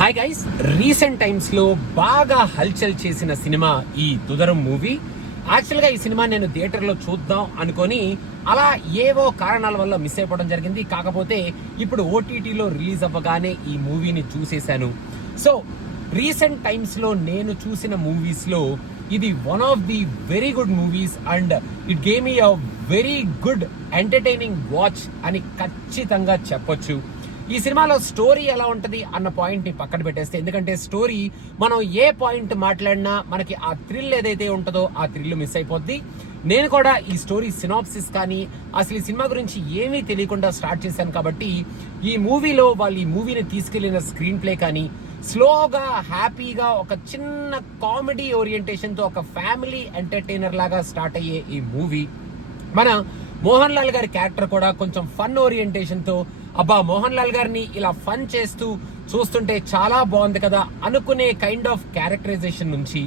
Hi guys, recent times లో బాగా హల్చల్ చేసిన సినిమా ఈ దుదరం మూవీ. యాక్చువల్ గా ఈ సినిమా నేను థియేటర్ లో చూద్దాం అనుకొని అలా ఏవో కారణాల వల్ల మిస్ అయిపోవడం జరిగింది. కాకపోతే ఇప్పుడు ఓటీటీలో రిలీజ్ అవ్వగానే ఈ మూవీని చూసేశాను. సో రీసెంట్ టైమ్స్ లో నేను చూసిన మూవీస్ లో ఇది one of the very good movies and it gave me a very good entertaining watch అని ఖచ్చితంగా చెప్పొచ్చు. ఈ సినిమాలో స్టోరీ ఎలా ఉంటది అన్న పాయింట్ ని పక్కన పెట్టేస్తే, ఎందుకంటే స్టోరీ మనం ఏ పాయింట్ మాట్లాడినా మనకి ఆ థ్రిల్ ఏదైతే ఉంటుందో ఆ థ్రిల్ మిస్ అయిపోద్ది. నేను కూడా ఈ స్టోరీ సినాప్సిస్ కానీ అసలు ఈ సినిమా గురించి ఏమీ తెలియకుండా స్టార్ట్ చేశాను. కాబట్టి ఈ మూవీలో వాళ్ళు ఈ మూవీని తీసుకెళ్లిన స్క్రీన్ ప్లే కానీ స్లోగా హ్యాపీగా ఒక చిన్న కామెడీ ఓరియంటేషన్ తో ఒక ఫ్యామిలీ ఎంటర్టైనర్ లాగా స్టార్ట్ అయ్యే ఈ మూవీ, మన మోహన్ లాల్ గారి క్యారెక్టర్ కూడా కొంచెం ఫన్ ఓరియంటేషన్ తో అబ్బా మోహన్ లాల్ గారిని ఇలా ఫన్ చేస్తూ చూస్తుంటే చాలా బాగుంది కదా అనుకునే కైండ్ ఆఫ్ క్యారెక్టరైజేషన్ నుంచి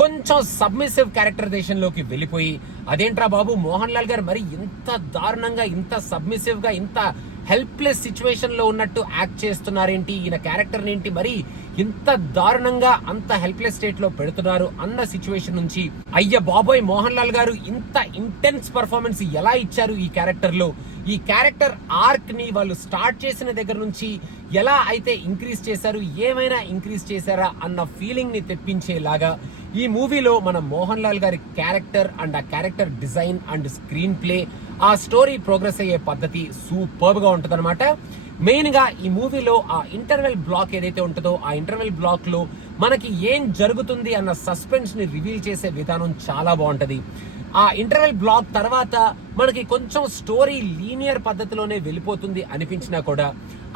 కొంచెం సబ్మిసివ్ క్యారెక్టరైజేషన్ లోకి వెళ్ళిపోయి, అదేంట్రా బాబు మోహన్ లాల్ గారు మరి ఇంత దారుణంగా ఇంత సబ్మిసివ్ గా ఇంత హెల్ప్లెస్ సిచ్యువేషన్ లో ఉన్నట్టు యాక్ట్ చేస్తున్నారేంటి, ఈయన క్యారెక్టర్ ఏంటి మరి ఇంత దారుణంగా అంత హెల్ప్లెస్ స్టేట్ లో పెడుతున్నారు అన్న సిచ్యువేషన్ నుంచి, అయ్య బాబోయ్ మోహన్ లాల్ గారు ఇంత ఇంటెన్స్ పర్ఫార్మెన్స్ ఎలా ఇచ్చారు ఈ క్యారెక్టర్ లో, ఈ క్యారెక్టర్ ఆర్క్ ని వాళ్ళు స్టార్ట్ చేసిన దగ్గర నుంచి ఎలా అయితే ఇంక్రీజ్ చేశారు, ఏమైనా ఇంక్రీజ్ చేశారా అన్న ఫీలింగ్ ని తెప్పించేలాగా ఈ మూవీలో మన మోహన్ లాల్ గారి క్యారెక్టర్ అండ్ ఆ character design and screen play, ఆ స్టోరీ ప్రోగ్రెస్ అయ్యే పద్ధతి సూపర్బ్ గా ఉంటది అనమాట. మెయిన్ గా ఈ మూవీలో ఆ ఇంటర్వెల్ బ్లాక్ ఏదైతే ఉంటుందో ఆ ఇంటర్వెల్ బ్లాక్ లో మనకి ఏం జరుగుతుంది అన్న సస్పెన్స్ ని రివీల్ చేసే విధానం చాలా బాగుంటది. ఆ ఇంటర్వెల్ బ్లాక్ తర్వాత మనకి కొంచెం స్టోరీ లీనియర్ పద్ధతిలోనే వెళ్ళిపోతుంది అనిపించినా కూడా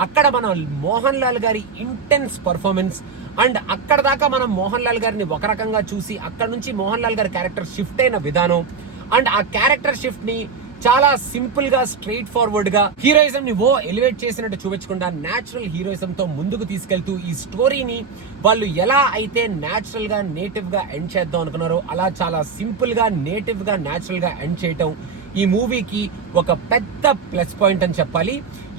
అక్కడ మన మోహన్ లాల్ గారి ఇంటెన్స్ పర్ఫార్మెన్స్ అండ్ అక్కడ దాకా మనం మోహన్ లాల్ గారిని ఒక రకంగా చూసి అక్కడ నుంచి మోహన్ లాల్ గారి క్యారెక్టర్ షిఫ్ట్ అయిన విధానం అండ్ ఆ క్యారెక్టర్ షిఫ్ట్ ని చాలా సింపుల్ గా స్ట్రైట్ ఫార్వర్డ్ గా హీరోయిజం ని ఎలివేట్ చేసినట్టు చూపించకుండా నేచురల్ హీరోయిజం తో ముందుకు తీసుకెళ్తూ ఈ స్టోరీని వాళ్ళు ఎలా అయితే నేచురల్ గా నేటివ్ గా ఎండ్ చేద్దాం అనుకున్నారో అలా చాలా సింపుల్ గా నేటివ్ గా నేచురల్ గా ఎండ్ చేయటం ఈ మూవీకి ఒక పెద్ద ప్లస్ పాయింట్ అని చెప్పాలి.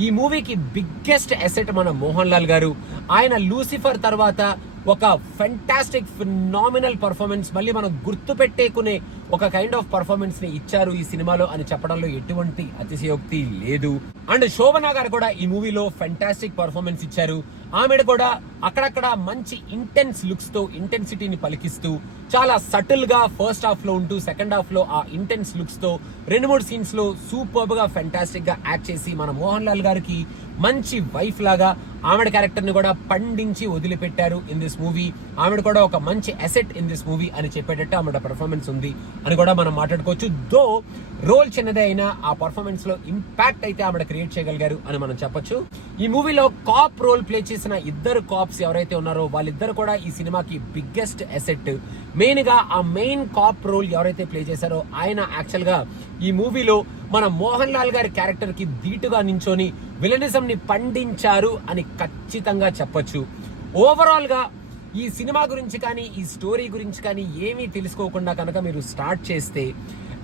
ఈ మూవీకి బిగ్గెస్ట్ అసెట్ మన మోహన్ లాల్ గారు. ఆయన లూసిఫర్ తర్వాత ఒక ఫెంటాస్టిక్ ఫినామినల్ పర్ఫార్మెన్స్ మళ్ళీ మనం గుర్తు పెట్టేకునే ఒక కైండ్ ఆఫ్ పర్ఫార్మెన్స్ ని ఇచ్చారు ఈ సినిమాలో అని చెప్పడంలో ఎటువంటి అతిశయోక్తి లేదు. అండ్ శోభన గారు కూడా ఈ మూవీలో ఫెంటాస్టిక్ పర్ఫార్మెన్స్ ఇచ్చారు. ఆమె కూడా అక్కడక్కడ మంచి ఇంటెన్స్ లుక్స్ తో ఇంటెన్సిటీని పలికిస్తూ చాలా సటిల్ గా ఫస్ట్ హాఫ్ లో ఉంటూ సెకండ్ హాఫ్ లో ఆ ఇంటెన్స్ లుక్స్ తో 2-3 సీన్స్ లో సూపర్బ్ గా ఫెంటాస్టిక్ గా యాక్ట్ చేసి మన మోహన్ లాల్ గారికి మంచి వైఫ్ లాగా ఆమెడ క్యారెక్టర్ ని కూడా పండించి వదిలిపెట్టారు ఇన్ దిస్ మూవీ. ఆమెడ కూడా ఒక మంచి అసెట్ ఇన్ దిస్ మూవీ అని చెప్పేటట్టు ఆమెడ పర్ఫార్మెన్స్ ఉంది అని కూడా మనం మాట్లాడుకోవచ్చు. దో రోల్ చిన్నదే అయినా ఆ పర్ఫార్మెన్స్ లో ఇంపాక్ట్ అయితే ఆమెడ క్రియేట్ చేయగలిగారు అని మనం చెప్పొచ్చు. ఈ మూవీలో కాప్ రోల్ ప్లే చేసిన ఇద్దరు కాప్స్ ఎవరైతే ఉన్నారో వాళ్ళిద్దరు కూడా ఈ సినిమాకి బిగ్గెస్ట్ అసెట్. మెయిన్ గా ఆ మెయిన్ కాప్ రోల్ ఎవరైతే ప్లే చేశారో ఆయన యాక్చువల్ గా ఈ మూవీలో మన మోహన్ లాల్ గారి క్యారెక్టర్ కి ధీటుగా నించొని విలనిజం ని పండించారు అని ఖచ్చితంగా చెప్పొచ్చు. ఓవరాల్ గా ఈ సినిమా గురించి కానీ ఈ స్టోరీ గురించి కానీ ఏమీ తెలుసుకోకుండా కనుక మీరు స్టార్ట్ చేస్తే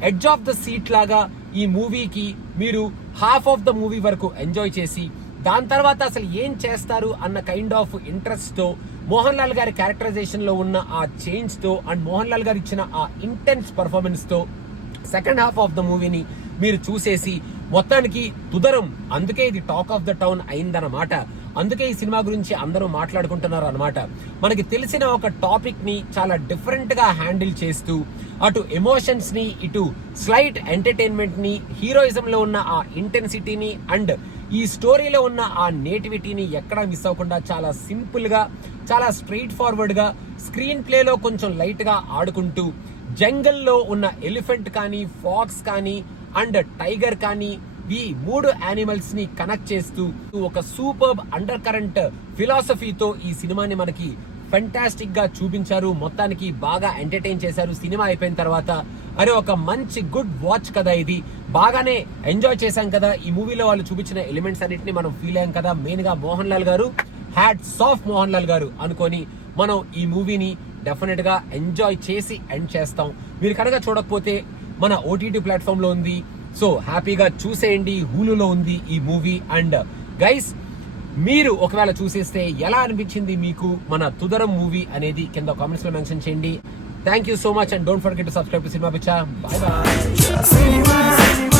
ఎడ్జ్ ఆఫ్ ద సీట్ లాగా ఈ మూవీకి మీరు హాఫ్ ఆఫ్ ద మూవీ వరకు ఎంజాయ్ చేసి దాని తర్వాత అసలు ఏం చేస్తారు అన్న కైండ్ ఆఫ్ ఇంట్రెస్ట్ తో మోహన్ లాల్ గారి క్యారెక్టరైజేషన్ లో ఉన్న ఆ చేంజ్ తో అండ్ మోహన్ లాల్ గారు ఇచ్చిన ఆ ఇంటెన్స్ పర్ఫార్మెన్స్ తో సెకండ్ హాఫ్ ఆఫ్ ద మూవీని మీరు చూసేసి మొత్తానికి తుదరం, అందుకే ఇది టాక్ ఆఫ్ ద టౌన్ అయిందన్నమాట. అందుకే ఈ సినిమా గురించి అందరూ మాట్లాడుకుంటున్నారు అనమాట. మనకి తెలిసిన ఒక టాపిక్ ని చాలా డిఫరెంట్ గా హ్యాండిల్ చేస్తూ అటు ఎమోషన్స్ ని ఇటు స్లైట్ ఎంటర్టైన్మెంట్ ని హీరోయిజం లో ఉన్న ఆ ఇంటెన్సిటీని అండ్ ఈ స్టోరీలో ఉన్న ఆ నేటివిటీని ఎక్కడా మిస్ అవ్వకుండా చాలా సింపుల్ గా చాలా స్ట్రైట్ ఫార్వర్డ్ గా స్క్రీన్ ప్లేలో కొంచెం లైట్ గా ఆడుకుంటూ జంగల్లో ఉన్న ఎలిఫెంట్ కానీ ఫాక్స్ కానీ అండ్ టైగర్ కానీ ఈ 3 యానిమల్స్ ని కనెక్ట్ చేస్తూ ఒక సూపర్బ్ అండర్ కరెంట్ ఫిలాసఫీతో ఈ సినిమాని మనకి ఫెంటాస్టిక్ గా చూపించారు. మొత్తానికి బాగా ఎంటర్టైన్ చేశారు. సినిమా అయిపోయిన తర్వాత అరే ఒక మంచి గుడ్ వాచ్ కదా, ఇది బాగానే ఎంజాయ్ చేశాం కదా, ఈ మూవీలో వాళ్ళు చూపించిన ఎలిమెంట్స్ అన్నిటిని మనం ఫీల్ అయ్యాం కదా, మెయిన్ గా మోహన్ లాల్ గారు హ్యాట్స్ ఆఫ్ మోహన్ లాల్ గారు అనుకొని మనం ఈ మూవీని డెఫినెట్ గా ఎంజాయ్ చేసి ఎండ్ చేస్తాం. మీరు కనుక చూడకపోతే మన ఓటీటీ ప్లాట్ఫామ్ లో ఉంది, సో హ్యాపీగా చూసేయండి. హూలులో ఉంది ఈ మూవీ. అండ్ గైస్ మీరు ఒకవేళ చూసేస్తే ఎలా అనిపించింది మీకు మన తుదరం మూవీ అనేది కింద కామెంట్స్ లో మెన్షన్ చేయండి. Thank you so much and don't forget to subscribe to cinema Piccha. Bye by.